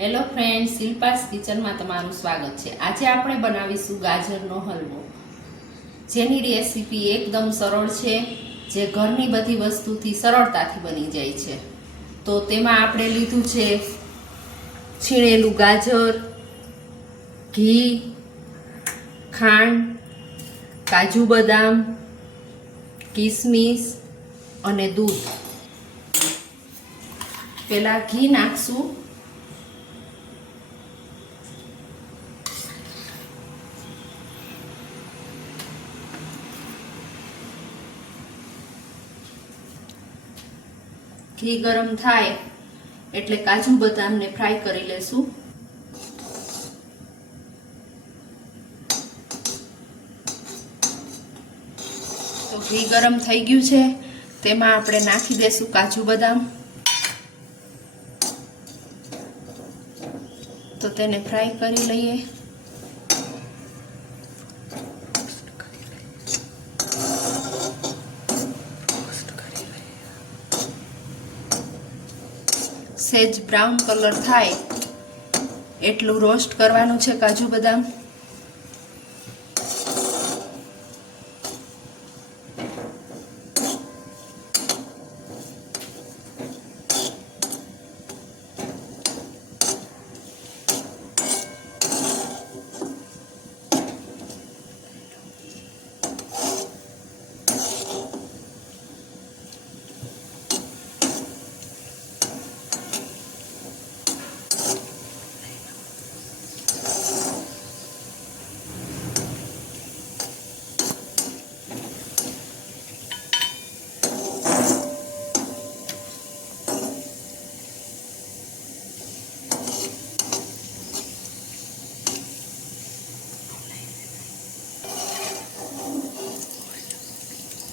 Hello friend, શિલ્પાસ કિચનમાં તમારું સ્વાગત છે। આજે આપણે બનાવીશું ગાજરનો હલવો, જેની રેસીપી એકદમ સરળ છે, જે ઘરની બધી વસ્તુથી સરળતાથી બની જાય છે। તો તેમાં આપણે લીધું છે છીણેલું ગાજર, ઘી, ખાંડ, કાજુ બદામ, કિસમિસ અને દૂધ। પહેલા ઘી નાખશું। ઘી ગરમ થાય એટલે કાજુ બદામને ફ્રાય કરી લેશું। તો ઘી ગરમ થઈ ગયું છે, તેમાં આપણે નાખી દેશું કાજુ બદામ। તો તેને ફ્રાય કરી લઈએ। સેજ બ્રાઉન કલર થાય એટલું રોસ્ટ કરવાનું છે કાજુ બદામ।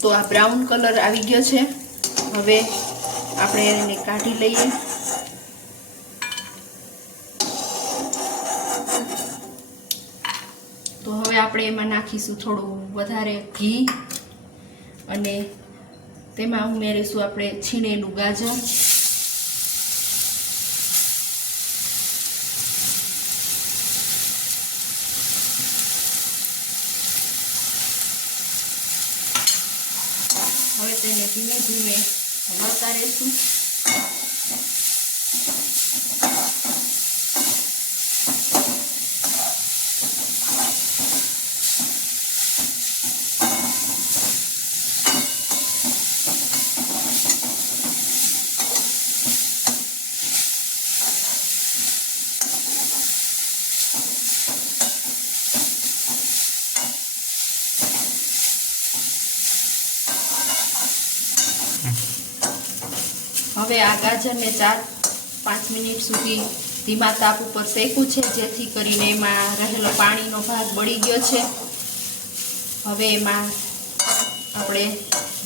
તો આ બ્રાઉન કલર આવી ગયો છે, હવે આપણે એને કાઢી લઈએ। તો હવે આપણે એમાં નાખીશું થોડું વધારે ઘી અને તેમાં ઉમેરીશું આપણે છીણેલું ગાજર, હવે તેને ધીમે ધીમે હલાવતા રહેશું। હવે આ ગાજરને 4-5 મિનિટ સુધી ધીમા તાપ ઉપર શેકવું છે, જેથી કરીને એમાં રહેલો પાણીનો ભાગ બળી ગયો છે। હવે એમાં આપણે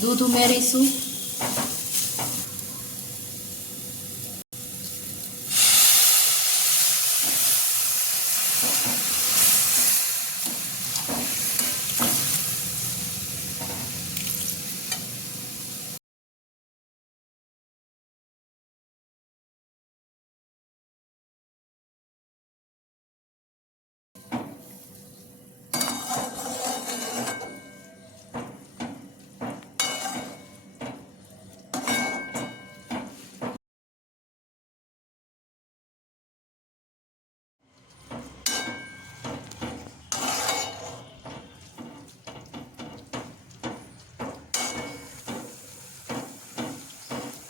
દૂધ ઉમેરીશું।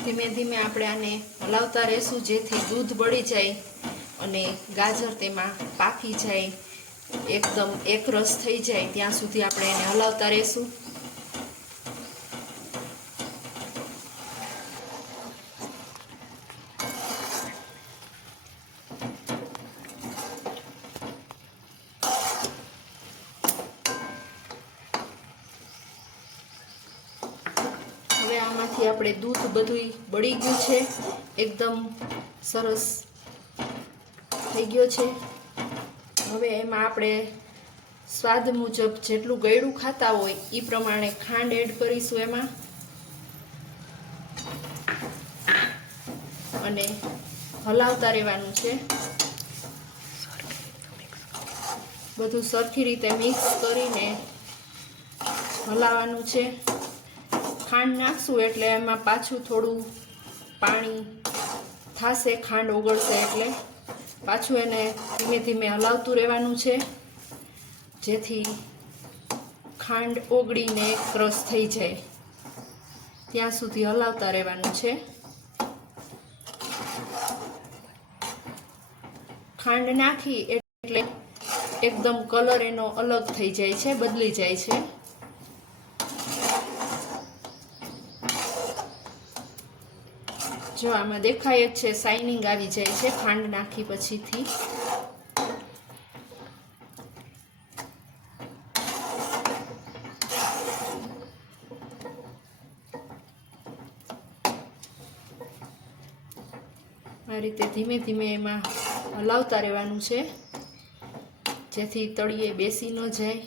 ધીમે ધીમે આપણે આને હલાવતા રહેશું, જેથી દૂધ બળી જાય અને ગાજર તેમાં પાકી જાય, એકદમ એકરસ થઈ જાય ત્યાં સુધી આપણે એને હલાવતા રહેશું। હવે આમાંથી આપણે દૂધ બધું બળી ગયું છે, એકદમ સરસ થઈ ગયો છે। હવે એમાં આપણે સ્વાદ મુજબ જેટલું ગળ્યું ખાતા હોય એ પ્રમાણે ખાંડ એડ કરીશું એમાં, અને હલાવતા રહેવાનું છે. બધું સરખી રીતે મિક્સ કરીને હલાવવાનું છે. ખાંડ નાખશું એટલે એમાં પાછું થોડું પાણી થશે, ખાંડ ઓગળશે એટલે પાછું એને ધીમે ધીમે હલાવતું રહેવાનું છે, જેથી ખાંડ ઓગળીને ક્રશ થઈ જાય ત્યાં સુધી હલાવતા રહેવાનું છે. ખાંડ નાખી એટલે એકદમ કલર એનો અલગ થઈ જાય છે, બદલી જાય છે. જો આમાં દેખાય જ છે, શાઇનિંગ આવી જાય છે ખાંડ નાખી પછીથી. આ રીતે ધીમે ધીમે એમાં હલાવતા રહેવાનું છે, જેથી તળિયે બેસી ન જાય.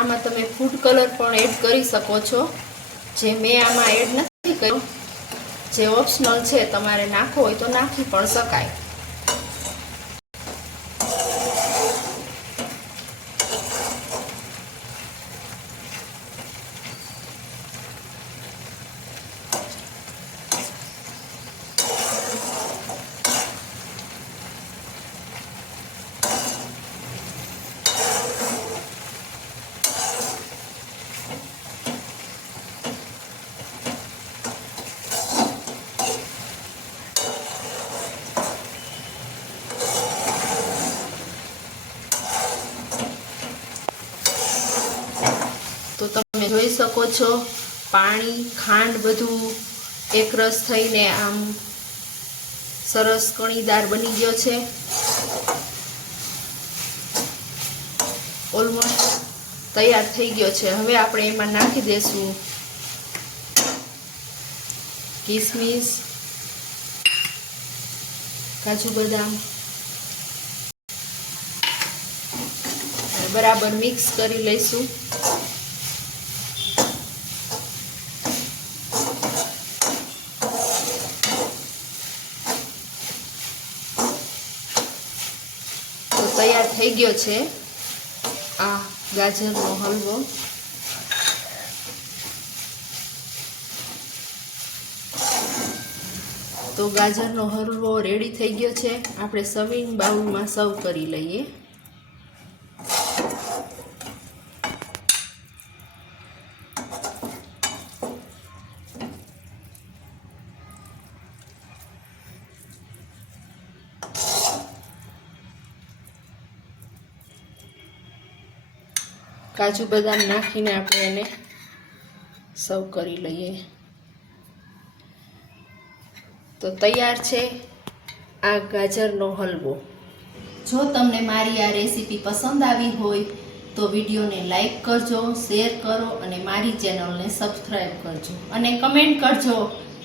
આમાં તમે ફૂડ કલર પણ એડ કરી શકો છો, જે મેં આમાં એડ નથી કર્યો, જે ઓપ્શનલ છે. તમારે નાખવો હોય તો નાખી પણ શકાય. તો તમે જોઈ શકો છો, પાણી ખાંડ બધું એકરસ થઈને આમ સરસ કણીદાર બની ગયો છે. ઓલમોસ્ટ તૈયાર થઈ ગયો છે. હવે આપણે એમાં નાખી દઈશું કિસમિસ, કાજુ બદામ. બરાબર મિક્સ કરી લઈશું. તૈયાર થઈ ગયો છે આ ગાજરનો હલવો. તો ગાજરનો હલવો રેડી થઈ ગયો છે. આપણે સર્વિંગ બાઉલમાં સર્વ કરી લઈએ. કાજુ બદામ નાખીને આપણે એને સર્વ કરી લઈએ. તો તૈયાર છે આ ગાજરનો હલવો. જો તમને મારી આ રેસીપી પસંદ આવી હોય તો વિડીયોને લાઈક કરજો, શેર કરો અને મારી ચેનલને સબસ્ક્રાઈબ કરજો અને કમેન્ટ કરજો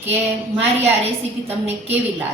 કે મારી આ રેસીપી તમને કેવી લાગી.